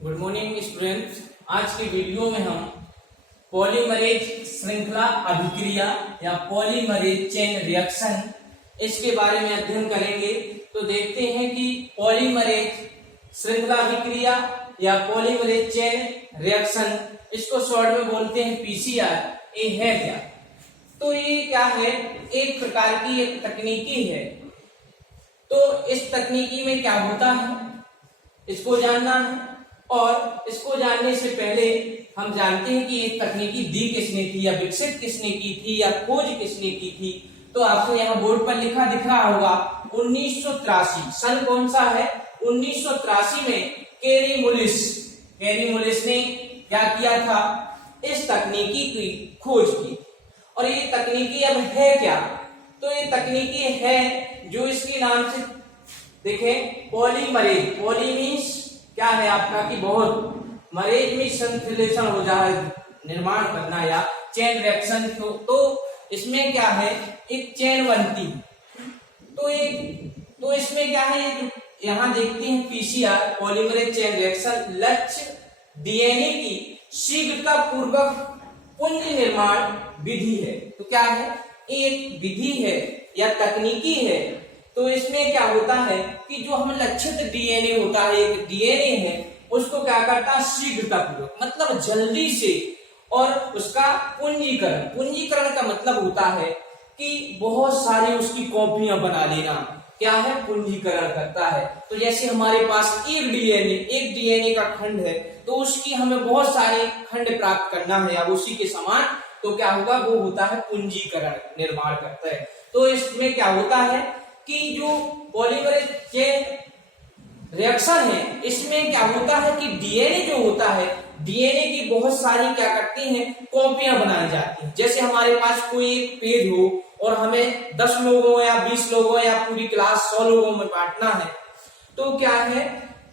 Good morning students. आज के video में हम पॉलीमरेज श्रृंखला अभिक्रिया या पॉलीमरेज चेन रिएक्शन इसके बारे में अध्ययन करेंगे। तो देखते हैं कि पॉलीमरेज श्रृंखला अभिक्रिया या पॉलीमरेज चेन रिएक्शन, इसको शॉर्ट में बोलते हैं पीसीआर, ये है क्या। तो ये क्या है, एक प्रकार की एक तकनीकी है। तो इस तकनीकी में क्या होता है इसको जानना है, और इसको जानने से पहले हम जानते हैं कि ये तकनीकी दी किसने की या विकसित किसने की थी या खोज किसने की थी। तो आपको यहाँ बोर्ड पर लिखा दिख रहा होगा 1983। सन कौन सा है, 1983 में कैरी मुलिस ने क्या किया था, इस तकनीकी की खोज की। और ये तकनीकी अब है क्या, तो ये तकनीकी है जो इसके नाम से देखें पॉलीमरेज। पॉली मीन्स क्या है आपका कि बहुत, मरेज में संश्लेषण हो जाए, निर्माण करना या चेन रिएक्शन। तो इसमें क्या है, एक चेन बनती है। तो इसमें क्या है, यहाँ देखते हैं पीसीआर पॉलीमरेज चेन रिएक्शन लक्ष्य डीएनए की शीघ्रता पूर्वक पुंज निर्माण विधि है। तो क्या है, एक विधि है या तकनीकी है। तो इसमें क्या होता है कि जो हम लक्षित डीएनए होता है, एक डीएनए है, उसको क्या करता है शीघ्रता पूर्वक, मतलब जल्दी से, और उसका पुंजीकरण का मतलब होता है कि बहुत सारी उसकी कॉपियां बना लेना, क्या है, पुंजीकरण करता है। तो जैसे हमारे पास एक डीएनए का खंड है, तो उसकी हमें बहुत सारे खंड प्राप्त करना है या उसी के समान, तो क्या होगा, वो होता है पुंजीकरण, निर्माण करता है। तो इसमें क्या होता है कि जो पॉलीमरेज चेन रिएक्शन है, इसमें क्या होता है कि डीएनए जो होता है, डीएनए की बहुत सारी क्या करती हैं, कॉपियां बनाई जाती हैं। जैसे हमारे पास कोई एक पेज हो और हमें 10 लोगों या 20 लोगों या पूरी क्लास 100 लोगों में बांटना है, तो क्या है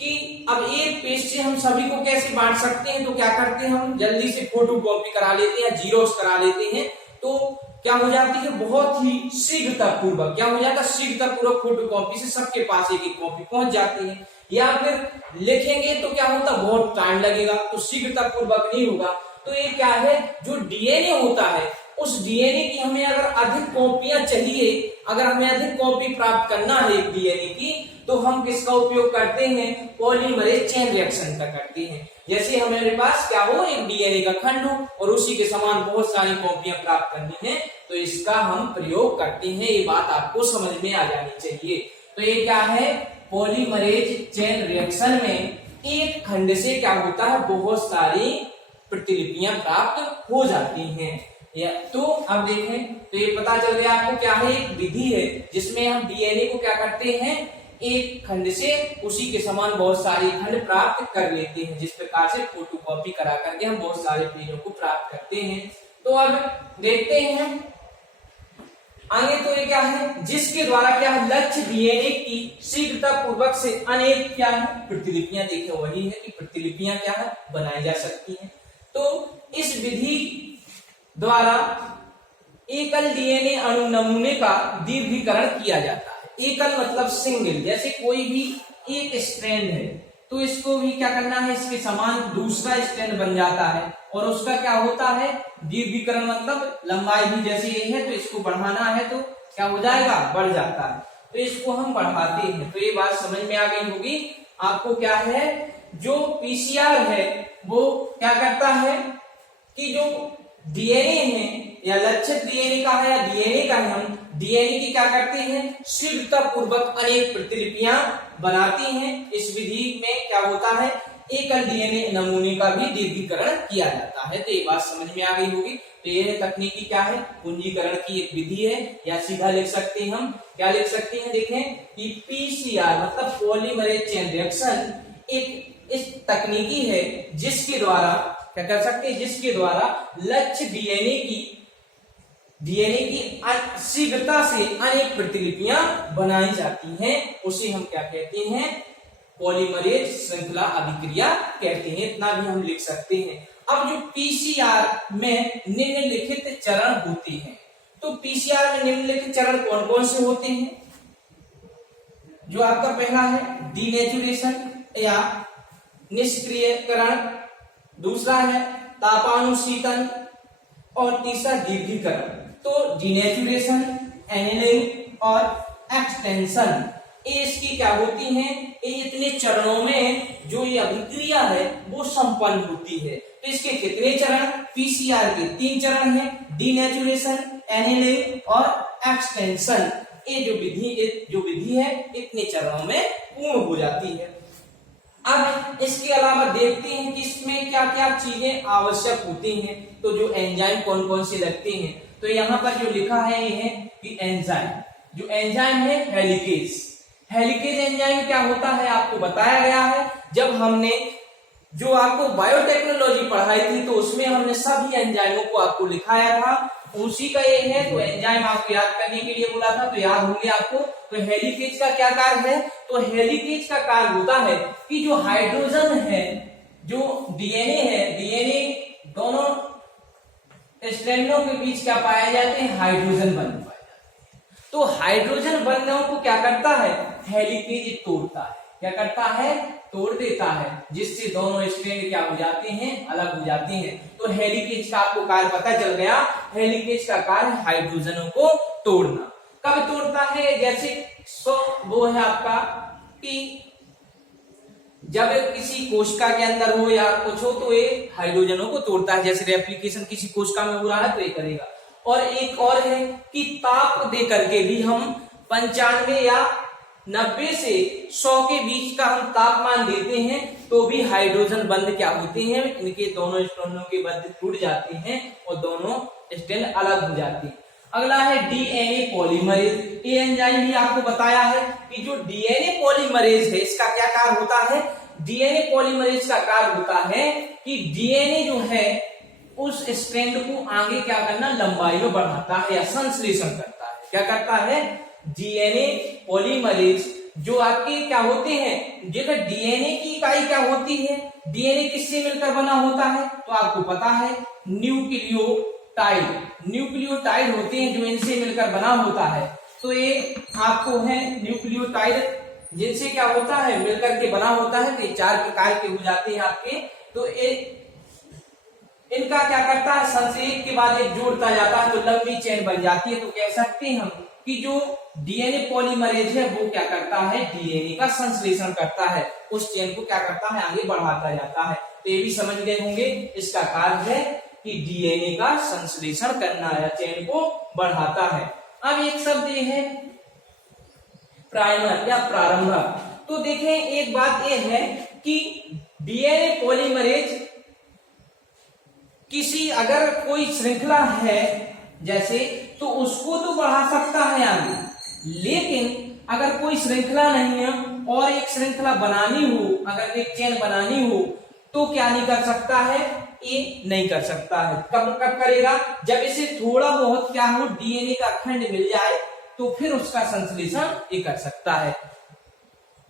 कि अब एक पेज से हम सभी को कैसे बांट सकते हैं। तो क्या करते हैं, हम जल्दी से फोटो कॉपी करा लेते हैं, जीरोक्स करा लेते हैं। तो क्या हो जाती है, बहुत ही शीघ्रता पूर्वक क्या हो जाता है, शीघ्रता पूर्वक फोटो कॉपी से सबके पास एक एक कॉपी पहुंच जाती है। या फिर लिखेंगे तो क्या होता, बहुत टाइम लगेगा, तो शीघ्रता पूर्वक नहीं होगा। तो ये क्या है, जो डीएनए होता है, उस डीएनए की हमें अगर अधिक कॉपियां चाहिए, अगर हमें अधिक कॉपी प्राप्त करना है एक डीएनए की, तो हम किसका उपयोग करते हैं, पॉलीमरेज चेन रिएक्शन का करते हैं। जैसे हमारे पास क्या हो, एक डीएनए का खंड हो और उसी के समान बहुत सारी कॉपियां प्राप्त करनी है, तो इसका हम प्रयोग करते हैं। ये बात आपको समझ में आ जानी चाहिए। तो ये क्या है, पॉलीमरेज चेन रिएक्शन में एक खंड से क्या होता है, बहुत सारी प्रतिलिपियां प्राप्त हो जाती हैं। तो अब देखें, तो ये पता चल गया आपको क्या है, एक विधि है जिसमें हम डीएनए को क्या करते हैं, एक खंड से उसी के समान बहुत सारे खंड प्राप्त कर लेते हैं। जिस प्रकार से फोटोकॉपी करा करके हम बहुत सारे पेजों को प्राप्त करते हैं। तो अब देखते हैं आगे, तो ये क्या है, जिसके द्वारा क्या है, लक्ष्य डीएनए की शीघ्रता पूर्वक से अनेक क्या है, प्रतिलिपियां, देखे वही है कि प्रतिलिपियां क्या है, बनाई जा सकती हैं। तो इस विधि द्वारा एकल डीएनए अणु नमूने का दीर्घीकरण किया जाता है। एकल मतलब सिंगल, जैसे कोई भी एक स्ट्रैंड है, तो इसको भी क्या करना है, इसके समान दूसरा स्ट्रैंड बन जाता है, और उसका क्या होता है, दीर्घीकरण मतलब लंबाई भी जैसे ये है, तो इसको बढ़ाना है तो क्या हो जाएगा, बढ़ जाता है। तो इसको हम बढ़ाते हैं। तो ये बात समझ में आ गई होगी आपको। क्या है, जो पीसीआर है वो क्या करता है कि जो डीएनए है या लक्षित डीएनए का है या डीएनए का है, हम डीएनए की क्या करते हैं, शीघ्रता पूर्वक अनेक प्रतिलिपियां बनाती हैं। इस विधि में क्या होता है, एकल डीएनए नमूने का भी दीर्घीकरण किया जाता है। तो ये बात समझ में आ गई होगी। तो ये तकनीकी क्या है, पुंजीकरण की एक विधि है, या सीधा लिख सकते हैं हम, क्या लिख सकते हैं, देखें कि पीसीआर मतलब पॉलीमरेज चेन रिएक्शन एक इस तकनीकी है जिसके द्वारा क्या कर सकते हैं, जिसके द्वारा लक्ष्य डीएनए की शीघ्रता से अनेक प्रतिलिपियां बनाई जाती हैं। उसे हम क्या कहते हैं, पॉलीमरेज श्रृंखला अभिक्रिया कहते हैं। इतना भी हम लिख सकते हैं। अब जो पीसीआर में निम्नलिखित चरण होते हैं, तो पीसीआर में निम्नलिखित चरण कौन कौन से होते हैं, जो आपका पहला है डीनेचुरेशन या निष्क्रियकरण, दूसरा है तापानुशीतन और तीसरा दीर्घीकरण। तो डिनेचुरेशन, एनेलिंग और एक्सटेंशन, ये इसकी क्या होती है, ये इतने चरणों में जो ये अभिक्रिया है वो संपन्न होती है। तो इसके कितने चरण, पीसीआर के 3 चरण हैं, डिनेचुरेशन, एनेलिंग और एक्सटेंशन। ये जो विधि है इतने चरणों में पूर्ण हो जाती है। अब इसके अलावा देखते हैं कि इसमें क्या क्या चीजें आवश्यक होती हैं। तो जो एंजाइम कौन कौन से लगते हैं, तो यहाँ पर जो लिखा है ये है कि एंजाइम, जो एंजाइम है हेलिकेज। हेलिकेज एंजाइम क्या होता है आपको बताया गया है। जब हमने जो आपको बायोटेक्नोलॉजी पढ़ाई थी तो उसमें हमने सभी एंजाइमों को आपको लिखाया था, उसी का ये है। तो एंजाइम आपको याद करने के लिए बोला था तो याद होंगे आपको। तो हेलिकेज का क्या कार्य है, तो हेलिकेज का कार्य होता है कि जो हाइड्रोजन है, जो डीएनए है, डीएनए दोनों स्ट्रैंडों के बीच क्या पाया जाते हैं, हाइड्रोजन बंध पाए जाते हैं। तो हाइड्रोजन बंधों को क्या करता है, हेलिकेज तोड़ता है। क्या करता है, तोड़ देता है, जिससे दोनों स्ट्रैंड क्या हो जाते हैं, अलग हो जाते हैं। तो हेलिकेज का आपको कार्य पता चल गया। हेलिकेज का कार्य हाइड्रोजनों को तोड़ना। कब तोड़ता है, जैसे वो है आपका कि जब किसी कोशिका के अंदर हो या कुछ हो तो ये हाइड्रोजनों को तोड़ता है। जैसे रेप्लिकेशन किसी कोशिका में हो रहा है तो ये करेगा। और एक और है कि ताप दे करके भी हम 95 या 90 से 100 के बीच का हम तापमान देते हैं तो भी हाइड्रोजन बंध क्या होते हैं, इनके दोनों स्ट्रैंडों के बंध टूट जाते हैं और दोनों स्ट्रैंड अलग हो जाते हैं। अगला है डीएनए पॉलीमरेज। ये एंजाइम भी आपको बताया है कि जो डीएनए पॉलीमरेज है इसका क्या कार्य होता है, डीएनए पॉलीमरेज का कार्य होता है कि डीएनए जो है उस स्ट्रैंड को आगे क्या करना, लंबाई में बढ़ाता है या संश्लेषण करता है। क्या करता है, डीएनए पॉलीमरेज जो आपके क्या होते हैं, देखो डीएनए की इकाई क्या होती है, डीएनए किससे मिलकर बना होता है, तो आपको पता है न्यूक्लियोटाइड। न्यूक्लियोटाइड होते हैं जो इनसे मिलकर बना होता है। तो ये आपको है न्यूक्लियोटाइड जिनसे क्या होता है, मिलकर के बना होता है। तो ये 4 प्रकार के हो जाते हैं आपके। तो इनका क्या करता है, संश्लेषण के बाद एक जोड़ता जाता है तो लंबी चेन बन जाती है। तो कह सकते हैं हम कि जो डीएनए पॉलीमरेज है वो क्या करता है, डीएनए का संश्लेषण करता है, उस चेन को क्या करता है, आगे बढ़ाता जाता है। तो ये भी समझ गए होंगे, इसका कार्य है कि डीएनए का संश्लेषण करना या चेन को बढ़ाता है। अब एक शब्द ये है प्राइमर या प्रारंभक। तो देखें एक बात ये है कि डीएनए पॉलीमरेज किसी अगर कोई श्रृंखला है जैसे, तो उसको तो बढ़ा सकता है आगे, लेकिन अगर कोई श्रृंखला नहीं है और एक श्रृंखला बनानी हो, अगर एक चेन बनानी हो तो क्या नहीं कर सकता है, ये नहीं कर सकता है। कब कब करेगा, जब इसे थोड़ा बहुत क्या हो, डीएनए का खंड मिल जाए तो फिर उसका संश्लेषण ये कर सकता है।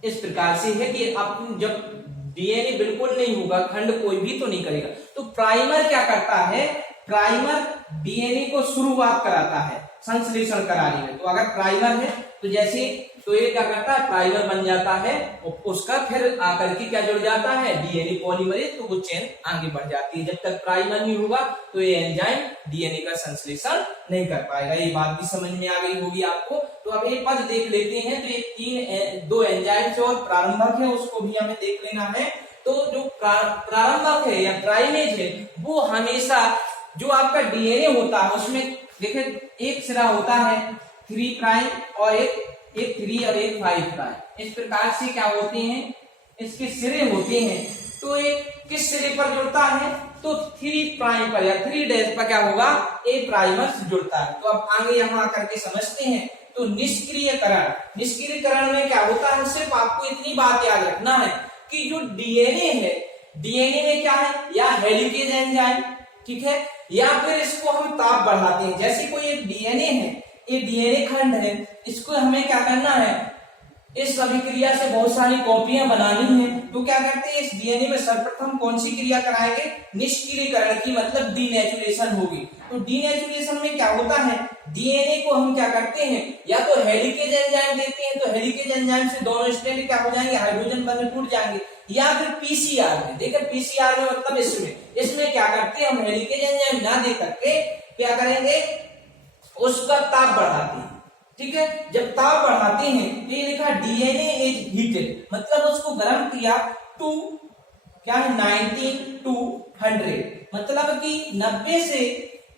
इस प्रकार से है कि अब जब डीएनए बिल्कुल नहीं होगा, खंड कोई भी तो नहीं करेगा। तो प्राइमर क्या करता है, प्राइमर डीएनए को शुरुआत कराता है संश्लेषण कराने में। तो अगर प्राइमर है तो जैसे, तो ये क्या करता है, प्राइमर बन जाता है और उसका फिर आकर के क्या जुड़ जाता है, डीएनए पॉलीमरेज, तो वो चेन आगे बढ़ जाती है। जब तक प्राइमर नहीं होगा तो ये एंजाइम डीएनए का संश्लेषण नहीं कर पाएगा। ये बात भी समझ में आ गई होगी आपको। तो अब एक पद देख लेते हैं। तो ये 2 एंजाइम्स और प्रारंभक है, उसको भी हमें देख लेना है। तो जो प्रारंभक है या प्राइमेज है वो हमेशा जो आपका डीएनए होता है उसमें देखिए एक सिरा होता है 3 प्राइम और एक 3 और एक 5 प्राइम। इस प्रकार से क्या होते हैं, इसके सिरे होते हैं। तो एक किस सिरे पर जुड़ता है, तो 3 प्राइम पर या 3 डैश पर क्या होगा, ए प्राइमर से जुड़ता है। तो अब आगे यहाँ आकर के समझते हैं। तो निष्क्रियकरण, निष्क्रियकरण में क्या होता है, सिर्फ आपको इतनी बात याद रखना है कि जो डीएनए है, डीएनए में क्या है, या हेलिकेज एंजाइम, ठीक है, या फिर इसको हम ताप बढ़ाते हैं। जैसे कोई एक डीएनए है, ये डीएनए खंड है, इसको हमें क्या करना है, इस अभिक्रिया से बहुत सारी कॉपियां बनानी है, तो क्या करते हैं, इस डीएनए में सर्वप्रथम कौन सी क्रिया कराएंगे, निष्क्रियकरण की, मतलब डीनेचुरेशन होगी। तो डीनेचुरेशन में क्या होता है, डीएनए को हम क्या करते हैं, या तो हेलिकेज एंजाइम देते हैं, तो हेलिकेज एंजाइम से दोनों स्ट्रैंड क्या हो जाएंगे, हाइड्रोजन बंध टूट जाएंगे, या फिर पीसीआर में, देखिए पीसीआर में मतलब इसमें क्या करते हैं, हम हेलिकेज एंजाइम ना दे करके क्या करेंगे, उसका ताप बढ़ाते हैं। ठीक है, जब ताप बढ़ाते हैं तो ये लिखा डीएनए इज हीटेड, मतलब उसको गर्म किया टू क्या है 19 to 100, मतलब कि 90 से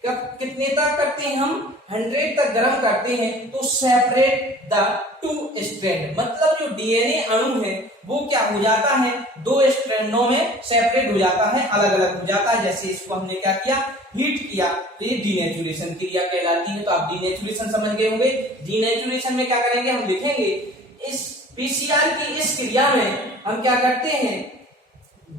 कितने तक करते हैं हम, 100 तक गर्म करते हैं, तो सेपरेट द टू स्ट्रैंड, मतलब जो डीएनए अणु है वो क्या हो जाता है, दो स्ट्रैंडों में सेपरेट हो जाता है, अलग अलग हो जाता है। जैसे इसको हमने क्या किया, हीट किया, तो ये डीनेचुरेशन क्रिया कहलाती है। तो आप डीनेचुरेशन समझ गए होंगे। डीनेचुरेशन में क्या करेंगे, हम लिखेंगे इस पीसीआर की इस क्रिया में हम क्या करते हैं,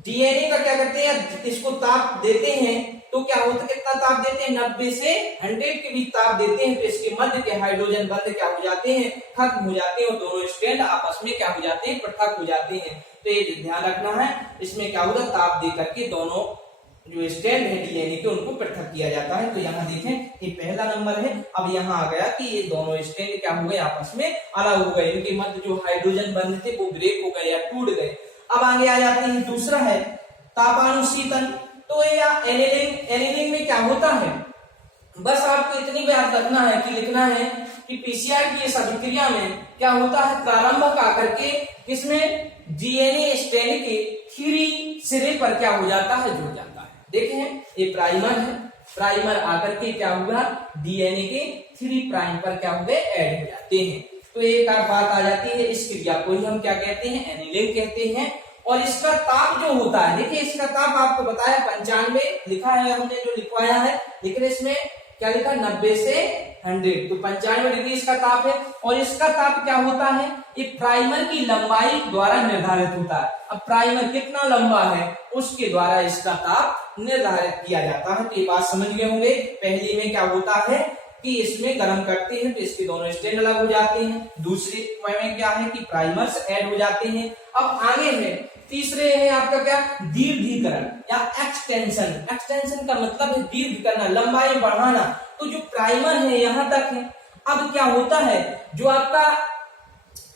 डीएनए का क्या करते हैं, इसको ताप देते हैं, तो क्या होता है, कितना ताप देते हैं, 90 से 100 के बीच ताप देते हैं, तो इसके मध्य के हाइड्रोजन बंध क्या हो जाते हैं, खत्म हो जाते हैं, और दोनों स्ट्रैंड आपस में क्या हो जाते हैं, पृथक हो जाते हैं। तो ये ध्यान रखना है, इसमें क्या होगा, ताप दे करके दोनों जो स्ट्रैंड है डीएनए के उनको पृथक किया जाता है। तो यहाँ देखें, ये पहला नंबर है। अब यहाँ आ गया कि ये दोनों स्ट्रैंड क्या हो गए, आपस में अलग हो गए, इनके मध्य जो हाइड्रोजन बंध थे वो ब्रेक हो गए या टूट गए। अब आगे आ जाते हैं, दूसरा है तापानुशीतन। तो या एनिलिंग में क्या होता है, बस आपको इतनी बात रखना है कि लिखना है कि पीसीआर की इस अभिक्रिया में क्या होता है, प्रारंभ आकर के किसमें, डीएनए स्ट्रैंड के 3 सिरे पर क्या हो जाता है, जुड़ जाता है। देखें, ये प्राइमर है, प्राइमर आकर के क्या हुआ, डीएनए के 3 प्राइम पर क्या हो गए, ऐड हो जाते हैं। तो एक बात आ जाती है, इस क्रिया को ही हम क्या कहते हैं, एनिलिंग कहते हैं। और इसका ताप जो होता है, देखिए इसका ताप आपको बताया 95 लिखा है, हमने जो लिखवाया है, लेकिन इसमें क्या लिखा, 90 से 100, तो 95 डिग्री इसका ताप है। और इसका ताप क्या होता है, ये प्राइमर की लंबाई द्वारा निर्धारित होता है। अब प्राइमर कितना लंबा है उसके द्वारा इसका ताप निर्धारित किया जाता है। तो ये बात समझ गए होंगे। पहली में क्या होता है कि इसमें गर्म करते हैं तो इसके दोनों स्ट्रैंड अलग हो जाते हैं। दूसरे में क्या है कि प्राइमर्स ऐड हो जाते हैं। अब आगे है तीसरे है आपका क्या, दीर्घीकरण या एक्सटेंशन। एक्सटेंशन का मतलब है दीर्घ करना, लंबाई बढ़ाना। तो जो प्राइमर है यहां तक है। अब क्या होता है, जो आपका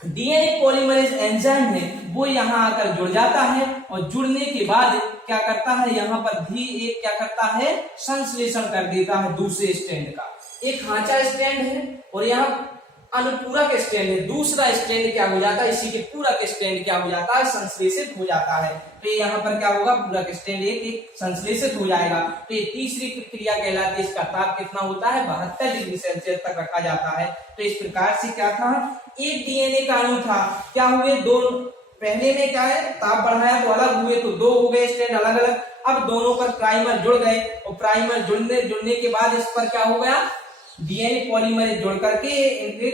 डीएनए पॉलीमरेज एंजाइम है वो यहां आकर जुड़ जाता है, और जुड़ने के बाद क्या करता है, यहाँ पर भी एक क्या करता है, संश्लेषण कर देता है दूसरे स्ट्रैंड का। एक खांचा स्ट्रैंड है और यहाँ अनुपूरक स्ट्रैंड है, दूसरा स्ट्रैंड क्या हो जाता है, इसी के पूरक स्ट्रैंड क्या हो जाता है, संश्लेषित हो जाता है। तो यहाँ पर क्या होगा, पूरक स्ट्रैंड एक संश्लेषित हो जाएगा। तो ये तीसरी प्रक्रिया कहलाती है। इसका ताप कितना होता है, 72 डिग्री सेल्सियस तक रखा जाता है। तो इस प्रकार से क्या था, एक डीएनए का अणु था, क्या हुए दो, पहले में क्या है, ताप बढ़ाया तो अलग हुए, तो 2 हो गए स्ट्रैंड अलग अलग। अब दोनों पर प्राइमर जुड़ गए, और प्राइमर जुड़ने के बाद इस पर क्या हो गया, डीएनए पॉलीमरेज जोड़ करके इनके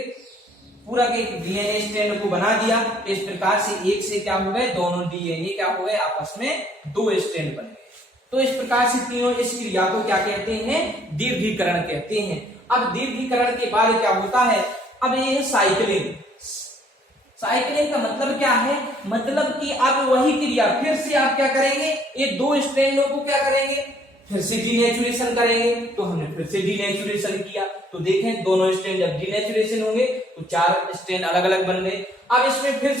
पूरा के डीएनए स्ट्रैंड को बना दिया। तो इस प्रकार से एक से क्या हो गए, दोनों डीएनए क्या हो गए, आपस में 2 स्ट्रैंड बन गए। तो इस प्रकार से तीनों इस क्रिया को क्या कहते हैं, दीर्घीकरण कहते हैं। अब दीर्घीकरण के बाद क्या होता है, अब ये है साइक्लिंग। साइक्लिंग का मतलब क्या है, मतलब कि अब वही क्रिया फिर से आप क्या करेंगे, ये 2 स्ट्रैंडों को क्या करेंगे, फिर से डीनेचुरेशन करेंगे। तो हमने फिर से डीनेचुरेशन किया, तो देखें दोनों स्ट्रैंड जब डीनेचुरेशन होंगे तो 4 स्ट्रैंड अलग अलग बन गए। अब इसमें फिर से